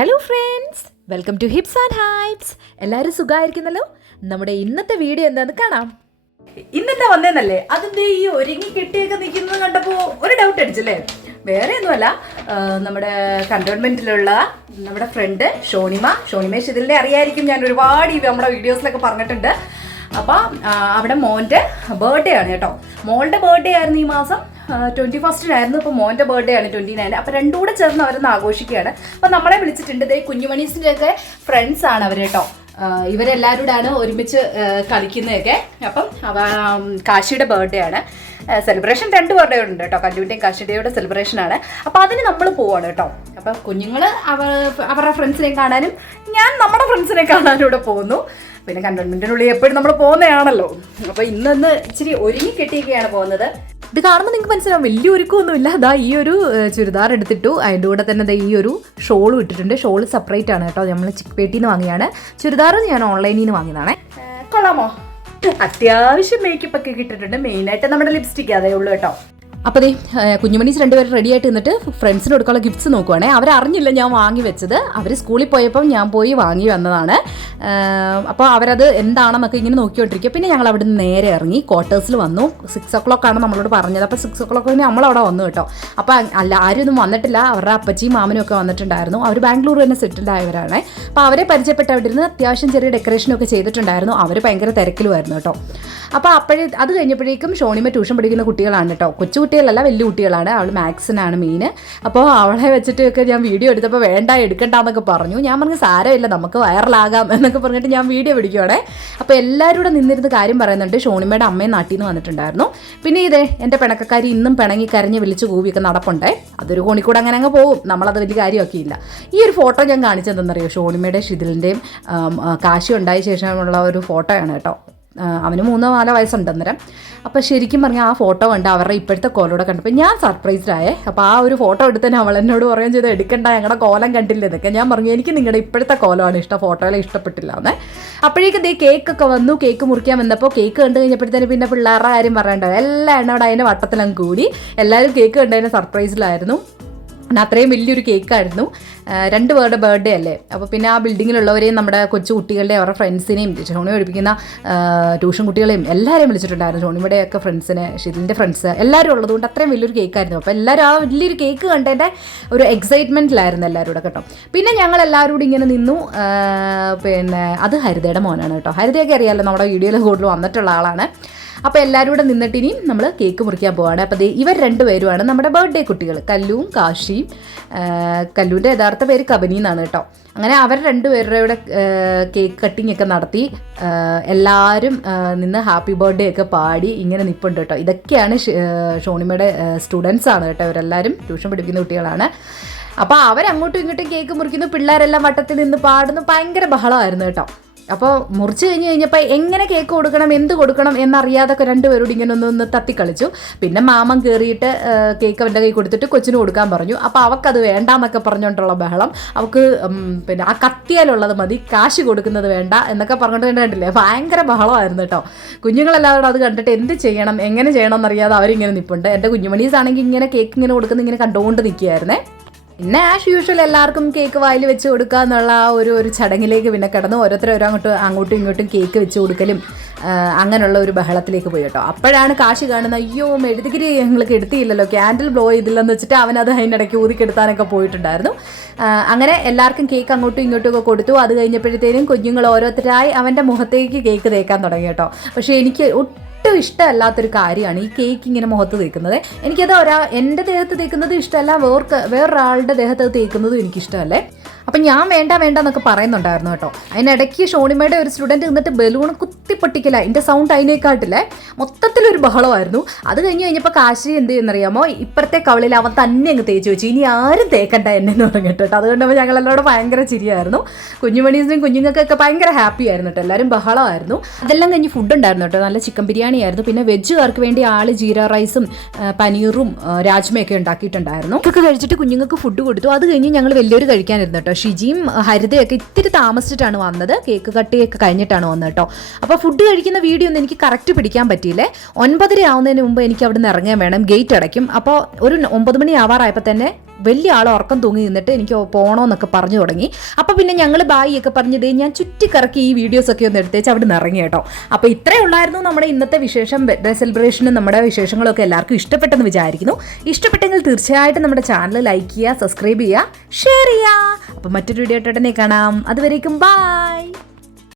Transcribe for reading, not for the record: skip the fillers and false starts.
Hello friends, welcome to hips and hypes. എല്ലാവരും സുഖമായിരിക്കുന്നല്ലോ. നമ്മുടെ ഇന്നത്തെ വീഡിയോ എന്താണെന്ന് കാണാം. ഇന്നെന്താ വന്നേന്നല്ലേ, അതിന്റെ ഈ ഒരുങ്ങി കെട്ടിയൊക്കെ നിൽക്കുന്നത് കണ്ടപ്പോൾ ഒരു ഡൗട്ട് അടിച്ചല്ലേ. വേറെ ഒന്നുമല്ല, നമ്മുടെ കണ്ടോൺമെന്റിലുള്ള നമ്മുടെ ഫ്രണ്ട് ഷോണിമ ഇതിലെ അറിയായിരിക്കും. ഞാൻ ഒരുപാട് നമ്മുടെ വീഡിയോസിലൊക്കെ പറഞ്ഞിട്ടുണ്ട്. അപ്പം അവിടെ മോൻ്റെ ബർത്ത്ഡേ ആണ് കേട്ടോ. മോളുടെ ബർത്ത്ഡേ ആയിരുന്നു ഈ മാസം 21-നായിരുന്നു. ഇപ്പോൾ മോൻ്റെ ബർത്ത്ഡേ ആണ് 29. അപ്പോൾ രണ്ടും കൂടെ ചേർന്ന് അവരൊന്ന് ആഘോഷിക്കുകയാണ്. അപ്പം നമ്മളെ വിളിച്ചിട്ടുണ്ട്. ഇതേ കുഞ്ഞുമണീസിൻ്റെ ഒക്കെ ഫ്രണ്ട്സ് ആണ് അവർ കേട്ടോ. ഇവരെല്ലാവരോടാണ് ഒരുമിച്ച് കളിക്കുന്നതൊക്കെ. അപ്പം കാശിയുടെ ബർത്ത്ഡേ ആണ്. സെലിബ്രേഷൻ 2 ബർത്ത്ഡേ ഉണ്ട് കേട്ടോ. കല്ലുവിൻ്റെയും കാശിയുടെയും സെലിബ്രേഷനാണ്. അപ്പോൾ അതിന് നമ്മൾ പോവാണ് കേട്ടോ. അപ്പം കുഞ്ഞുങ്ങൾ അവരുടെ ഫ്രണ്ട്സിനെ കാണാനും ഞാൻ നമ്മുടെ ഫ്രണ്ട്സിനെ കാണാനും ഇവിടെ പോകുന്നു. പിന്നെ കണ്ടോൺമെൻറ്റിനുള്ളിൽ എപ്പോഴും നമ്മൾ പോകുന്നതാണല്ലോ. അപ്പോൾ ഇന്നൊന്ന് ഇച്ചിരി ഒരുങ്ങി കെട്ടിയൊക്കെയാണ് പോകുന്നത്. ഇത് കാണുമ്പോൾ നിങ്ങൾക്ക് മനസ്സിലാവും വലിയ ഒരുക്കമൊന്നുമില്ല. അതാ ഈ ഒരു ചുരിദാർ എടുത്തിട്ടു, അതിൻ്റെ കൂടെ തന്നെ ഈ ഒരു ഷോളും ഇട്ടിട്ടുണ്ട്. ഷോൾ സെപ്പറേറ്റ് ആണ് കേട്ടോ, നമ്മൾ ചിക്പേട്ടിയിൽ നിന്ന് വാങ്ങിയാണ്. ചുരിദാർ ഞാൻ ഓൺലൈനിൽ നിന്ന് വാങ്ങിയതാണേ. കൊള്ളാമോ? അത്യാവശ്യം മേക്കപ്പ് ഒക്കെ കിട്ടിയിട്ടുണ്ട്. മെയിനായിട്ട് നമ്മുടെ ലിപ്സ്റ്റിക് അതേ ഉള്ളൂ കേട്ടോ. അപ്പോൾ കുഞ്ഞുമണീസ് 2 പേരും റെഡി ആയിട്ട് നിന്നിട്ട് ഫ്രണ്ട്സിന് കൊടുക്കാനുള്ള ഗിഫ്റ്റ്സ് നോക്കുവാണേ. അവരറിഞ്ഞില്ല ഞാൻ വാങ്ങി വെച്ചത്. അവർ സ്കൂളിൽ പോയപ്പം ഞാൻ പോയി വാങ്ങി വന്നതാണ്. അപ്പോൾ അവരത് എന്താണെന്നൊക്കെ ഇങ്ങനെ നോക്കിക്കൊണ്ടിരിക്കുക. പിന്നെ ഞങ്ങൾ അവിടെ നിന്ന് നേരെ ഇറങ്ങി ക്വാർട്ടേഴ്സിൽ വന്നു. 6 o'clock ആണ് നമ്മളോട് പറഞ്ഞത്. അപ്പോൾ 6 o'clock നമ്മളവിടെ വന്നു കേട്ടോ. അപ്പോൾ ആരും ഒന്നും വന്നിട്ടില്ല. അവരുടെ അപ്പച്ചിയും മാമനും ഒക്കെ വന്നിട്ടുണ്ടായിരുന്നു. അവർ ബാംഗ്ലൂർ തന്നെ സെറ്റിൽഡ് ആയവരാണ്. അപ്പോൾ അവരെ പരിചയപ്പെട്ട് അവിടെ ഇരുന്ന് അത്യാവശ്യം ചെറിയ ഡെക്കറേഷനൊക്കെ ചെയ്തിട്ടുണ്ടായിരുന്നു. അവർ ഭയങ്കര തിരക്കിലുമായിരുന്നു കേട്ടോ. അപ്പോൾ അത് കഴിഞ്ഞപ്പോഴേക്കും ഷോണിമ ട്യൂഷൻ പഠിക്കുന്ന കുട്ടികളാണ് കേട്ടോ. കൊച്ചു കുട്ടികളല്ല, വലിയ കുട്ടികളാണ്. അവൾ മാത്സിനാണ് മെയിൻ. അപ്പോൾ അവളെ വെച്ചിട്ടൊക്കെ ഞാൻ വീഡിയോ എടുത്തപ്പോൾ വേണ്ട എടുക്കണ്ടെന്നൊക്കെ പറഞ്ഞു. ഞാൻ പറഞ്ഞു സാരമില്ല, നമുക്ക് വൈറലാകാം എന്നൊക്കെ പറഞ്ഞിട്ട് ഞാൻ വീഡിയോ പിടിക്കുവാണേ. അപ്പോൾ എല്ലാവരും കൂടെ നിന്നിരുന്ന് കാര്യം പറയുന്നുണ്ട്. ഷോണിമയുടെ അമ്മയും നാട്ടിൽ നിന്ന് വന്നിട്ടുണ്ടായിരുന്നു. പിന്നെ എൻ്റെ പിണക്കക്കാരി ഇന്നും പിണങ്ങി കരഞ്ഞ് വിളിച്ച് കൂവിയൊക്കെ നടപ്പുണ്ടേ. അതൊരു കോണിക്കൂടെ അങ്ങനെ അങ്ങ് പോകും. നമ്മളത് വലിയ കാര്യമൊക്കെയില്ല. ഈ ഒരു ഫോട്ടോ ഞാൻ കാണിച്ചതെന്തെന്നറിയോ, ഷോണിമയുടെ ഷിതിലിൻ്റെയും കാശി ഉണ്ടായ ശേഷമുള്ള ഒരു ഫോട്ടോയാണ് കേട്ടോ. അവന് 3-4 വയസ്സുണ്ട് അന്നേരം. അപ്പോൾ ശരിക്കും പറഞ്ഞാൽ ആ ഫോട്ടോ കണ്ട് അവരുടെ ഇപ്പോഴത്തെ കോലോടെ കണ്ടപ്പോൾ ഞാൻ സർപ്രൈസ്ഡായേ. അപ്പോൾ ആ ഒരു ഫോട്ടോ എടുത്തന്നെ അവൾ എന്നോട് പറയുകയും ചെയ്ത് എടുക്കണ്ട, ഞങ്ങളുടെ കോലം കണ്ടില്ല എന്നൊക്കെ. ഞാൻ പറഞ്ഞു എനിക്ക് നിങ്ങളുടെ ഇപ്പോഴത്തെ കോലമാണ് ഇഷ്ടം, ഫോട്ടോയിലെ ഇഷ്ടപ്പെട്ടില്ല എന്നേ. അപ്പോഴേക്കും കേക്കൊക്കെ വന്നു. കേക്ക് മുറിക്കാൻ വന്നപ്പോൾ കേക്ക് കണ്ടു കഴിഞ്ഞപ്പോഴത്തേന് പിന്നെ പിള്ളേരുടെ കാര്യം പറയണ്ടോ, എല്ലാ എണ്ണോടെ അതിൻ്റെ വട്ടത്തിലങ്ങ് കൂടി. എല്ലാവരും കേക്ക് കണ്ടതിന് സർപ്രൈസിലായിരുന്നു. അത്രയും വലിയൊരു കേക്കായിരുന്നു. 2 പേരുടെ ബർത്ത്ഡേ അല്ലേ. അപ്പോൾ പിന്നെ ആ ബിൽഡിങ്ങിലുള്ളവരെയും നമ്മുടെ കൊച്ചു കുട്ടികളുടെയും അവരുടെ ഫ്രണ്ട്സിനെയും ഷോണി പഠിപ്പിക്കുന്ന ട്യൂഷൻ കുട്ടികളെയും എല്ലാവരെയും വിളിച്ചിട്ടുണ്ടായിരുന്നു. ഷോണിയുടെയൊക്കെ ഫ്രണ്ട്സിനെ, ഷിതിൻ്റെ ഫ്രണ്ട്സ് എല്ലാവരും ഉള്ളതുകൊണ്ട് അത്രയും വലിയൊരു കേക്കായിരുന്നു. അപ്പോൾ എല്ലാവരും ആ വലിയൊരു കേക്ക് കണ്ടതിൻ്റെ ഒരു എക്സൈറ്റ്മെൻറ്റിലായിരുന്നു എല്ലാവരും കൂടെ കേട്ടോ. പിന്നെ ഞങ്ങൾ എല്ലാവരും കൂടി ഇങ്ങനെ നിന്നു. പിന്നെ അത് ഹരിതയുടെ മോനാണ് കേട്ടോ. ഹരിതയൊക്കെ അറിയാമല്ലോ, നമ്മുടെ വീഡിയോയിൽ കൂടുതൽ വന്നിട്ടുള്ള ആളാണ്. അപ്പോൾ എല്ലാവരും കൂടെ നിന്നിട്ട് ഇനിയും നമ്മൾ കേക്ക് മുറിക്കാൻ പോവാണ്. അപ്പോൾ ഇവർ 2 പേരുമാണ് നമ്മുടെ ബർത്ത്ഡേ കുട്ടികൾ, കല്ലുവും കാശിയും. കല്ലുവിൻ്റെ യഥാർത്ഥ പേര് കബനി എന്നാണ് കേട്ടോ. അങ്ങനെ അവർ 2 പേരുടെ കൂടെ കേക്ക് കട്ടിങ് ഒക്കെ നടത്തി. എല്ലാവരും നിന്ന് ഹാപ്പി ബർത്ത്ഡേ ഒക്കെ പാടി ഇങ്ങനെ നിൽപ്പുണ്ട് കേട്ടോ. ഇതൊക്കെയാണ് ഷോണിമയുടെ സ്റ്റുഡൻസ് ആണ് കേട്ടോ. ഇവരെല്ലാവരും ട്യൂഷൻ പഠിപ്പിക്കുന്ന കുട്ടികളാണ്. അപ്പോൾ അവരങ്ങോട്ടും ഇങ്ങോട്ടും കേക്ക് മുറിക്കുന്നു. പിള്ളേരെല്ലാം വട്ടത്തിൽ നിന്ന് പാടുന്നു. ഭയങ്കര ബഹളമായിരുന്നു കേട്ടോ. അപ്പോൾ മുറിച്ച് കഴിഞ്ഞപ്പോൾ എങ്ങനെ കേക്ക് കൊടുക്കണം, എന്ത് കൊടുക്കണം എന്നറിയാതൊക്കെ 2 പേരോട് ഇങ്ങനെ ഒന്ന് തത്തിക്കളിച്ചു. പിന്നെ മാമൻ കയറിയിട്ട് കേക്ക് അവൻ്റെ കൈ കൊടുത്തിട്ട് കൊച്ചിന് കൊടുക്കാൻ പറഞ്ഞു. അപ്പോൾ അവൾക്കത് വേണ്ടാന്നൊക്കെ പറഞ്ഞുകൊണ്ടുള്ള ബഹളം. അവൾക്ക് പിന്നെ ആ കത്തിയാലുള്ളത് മതി, കാശ് കൊടുക്കുന്നത് വേണ്ട എന്നൊക്കെ പറഞ്ഞുകൊണ്ട് കണ്ടില്ലേ, ഭയങ്കര ബഹളമായിരുന്നു കേട്ടോ. കുഞ്ഞുങ്ങളെല്ലാവരും അത് കണ്ടിട്ട് എന്ത് ചെയ്യണം, എങ്ങനെ ചെയ്യണം എന്നറിയാതെ അവരിങ്ങനെ നിൽപ്പുണ്ട്. എൻ്റെ കുഞ്ഞുമണീസ് ആണെങ്കിൽ ഇങ്ങനെ കേക്ക് ഇങ്ങനെ കൊടുക്കുന്ന ഇങ്ങനെ കണ്ടുകൊണ്ട് നിൽക്കുകയായിരുന്നേ. പിന്നെ ആസ് യൂഷ്വൽ എല്ലാവർക്കും കേക്ക് വായിൽ വെച്ച് കൊടുക്കുക എന്നുള്ള ഒരു ചടങ്ങിലേക്ക് പിന്നെ കിടന്നു. ഓരോരുത്തരും അങ്ങോട്ടും ഇങ്ങോട്ടും കേക്ക് വെച്ച് കൊടുക്കലും അങ്ങനെയുള്ള ഒരു ബഹളത്തിലേക്ക് പോയി കേട്ടോ. അപ്പോഴാണ് കാശി കാണുന്നത്, അയ്യോ മെഴുതിരി ഞങ്ങൾക്ക് എടുത്തില്ലല്ലോ, ക്യാൻഡിൽ ബ്ലോ ചെയ്തില്ലെന്ന് വെച്ചിട്ട് അവനത് അതിനിടയ്ക്ക് ഊതിക്കെടുത്താനൊക്കെ പോയിട്ടുണ്ടായിരുന്നു. അങ്ങനെ എല്ലാവർക്കും കേക്ക് അങ്ങോട്ടും ഇങ്ങോട്ടും ഒക്കെ കൊടുത്തു. അത് കഴിഞ്ഞപ്പോഴത്തേനും കുഞ്ഞുങ്ങൾ ഓരോരുത്തരായി അവൻ്റെ മുഖത്തേക്ക് കേക്ക് തേക്കാൻ തുടങ്ങി കേട്ടോ. പക്ഷേ എനിക്ക് ഒട്ടും ഇഷ്ടമല്ലാത്തൊരു കാര്യമാണ് ഈ കേക്ക് ഇങ്ങനെ മുഖത്ത് തേക്കുന്നത്. എനിക്കത് എൻ്റെ ദേഹത്ത് തേക്കുന്നത് ഇഷ്ടമല്ല, വേറൊരാളുടെ ദേഹത്ത് തേക്കുന്നതും എനിക്കിഷ്ടമല്ലേ. അപ്പം ഞാൻ വേണ്ട എന്നൊക്കെ പറയുന്നുണ്ടായിരുന്നു കേട്ടോ. അതിനിടയ്ക്ക് ഷോണിമയുടെ ഒരു സ്റ്റുഡൻറ്റ് നിന്നിട്ട് ബലൂൺ കുത്തിപ്പൊട്ടിക്കില്ല, എൻ്റെ സൗണ്ട് അതിനേക്കാട്ടില്ലേ മൊത്തത്തിലൊരു ബഹളമായിരുന്നു. അത് കഴിഞ്ഞപ്പോൾ കാശി എന്ത് ചെയ്യുന്നറിയാമോ, ഇപ്പുറത്തെ കവളിൽ അവൻ തന്നെ അങ്ങ് തേച്ച് വെച്ചു. ഇനി ആരും തേക്കണ്ട എന്നെന്ന് പറഞ്ഞു കേട്ടോ. അതുകൊണ്ട് ഞങ്ങളെല്ലാവരും ഭയങ്കര ചിരിയായിരുന്നു. കുഞ്ഞുമണീസിനും കുഞ്ഞുങ്ങൾക്കൊക്കെ ഭയങ്കര ഹാപ്പി ആയിരുന്നു കേട്ടോ. എല്ലാവരും ബഹളമായിരുന്നു. അതെല്ലാം കഴിഞ്ഞ് ഫുഡ് ഉണ്ടായിരുന്നു കേട്ടോ. നല്ല ചിക്കൻ ബിരിയാണി ആയിരുന്നു. പിന്നെ വെജുകാർക്ക് വേണ്ടി ജീര റൈസും പനീറും രാജ്മയൊക്കെ ഉണ്ടാക്കിയിട്ടുണ്ടായിരുന്നു. ഇതൊക്കെ കഴിച്ചിട്ട് കുഞ്ഞുങ്ങൾക്ക് ഫുഡ് കൊടുത്തു. അത് കഴിഞ്ഞ് ഞങ്ങൾ വലിയൊരു കഴിക്കാനിരുന്നു കേട്ടോ. ഷിജിയും ഹരിതയൊക്കെ ഇത്തിരി താമസിച്ചിട്ടാണ് വന്നത്. കേക്ക് കട്ടിയൊക്കെ കഴിഞ്ഞിട്ടാണ് വന്നത് കേട്ടോ. അപ്പോൾ ഫുഡ് കഴിക്കുന്ന വീഡിയോ ഒന്നും എനിക്ക് കറക്റ്റ് പിടിക്കാൻ പറ്റിയില്ലേ. 9:30 ആവുന്നതിന് മുമ്പ് എനിക്ക് അവിടെ നിന്ന് ഇറങ്ങാൻ വേണം, ഗേറ്റ് അടയ്ക്കും. അപ്പോൾ ഒരു 9 മണി ആവാറായപ്പോൾ തന്നെ വലിയ ആൾ ഉറക്കം തൂങ്ങി നിന്നിട്ട് എനിക്ക് പോകണമെന്നൊക്കെ പറഞ്ഞു തുടങ്ങി. അപ്പോൾ പിന്നെ ഞങ്ങൾ ബായി ഒക്കെ പറഞ്ഞത് ഞാൻ ചുറ്റിക്കറക്കി ഈ വീഡിയോസൊക്കെ ഒന്ന് എടുത്തേച്ച് അവിടെ നിന്ന് ഇറങ്ങി കേട്ടോ. അപ്പോൾ ഇത്രയേ ഉള്ളായിരുന്നു നമ്മുടെ ഇന്നത്തെ വിശേഷം. ബർത്ത്ഡേ സെലിബ്രേഷനും നമ്മുടെ വിശേഷങ്ങളൊക്കെ എല്ലാവർക്കും ഇഷ്ടപ്പെട്ടെന്ന് വിചാരിക്കുന്നു. ഇഷ്ടപ്പെട്ടെങ്കിൽ തീർച്ചയായിട്ടും നമ്മുടെ ചാനൽ ലൈക്ക് ചെയ്യുക, സബ്സ്ക്രൈബ് ചെയ്യുക, ഷെയർ ചെയ്യുക. അപ്പോൾ മറ്റൊരു വീഡിയോ ആയിട്ട് ഉടനെ കാണാം. അതുവരേക്കും ബൈ.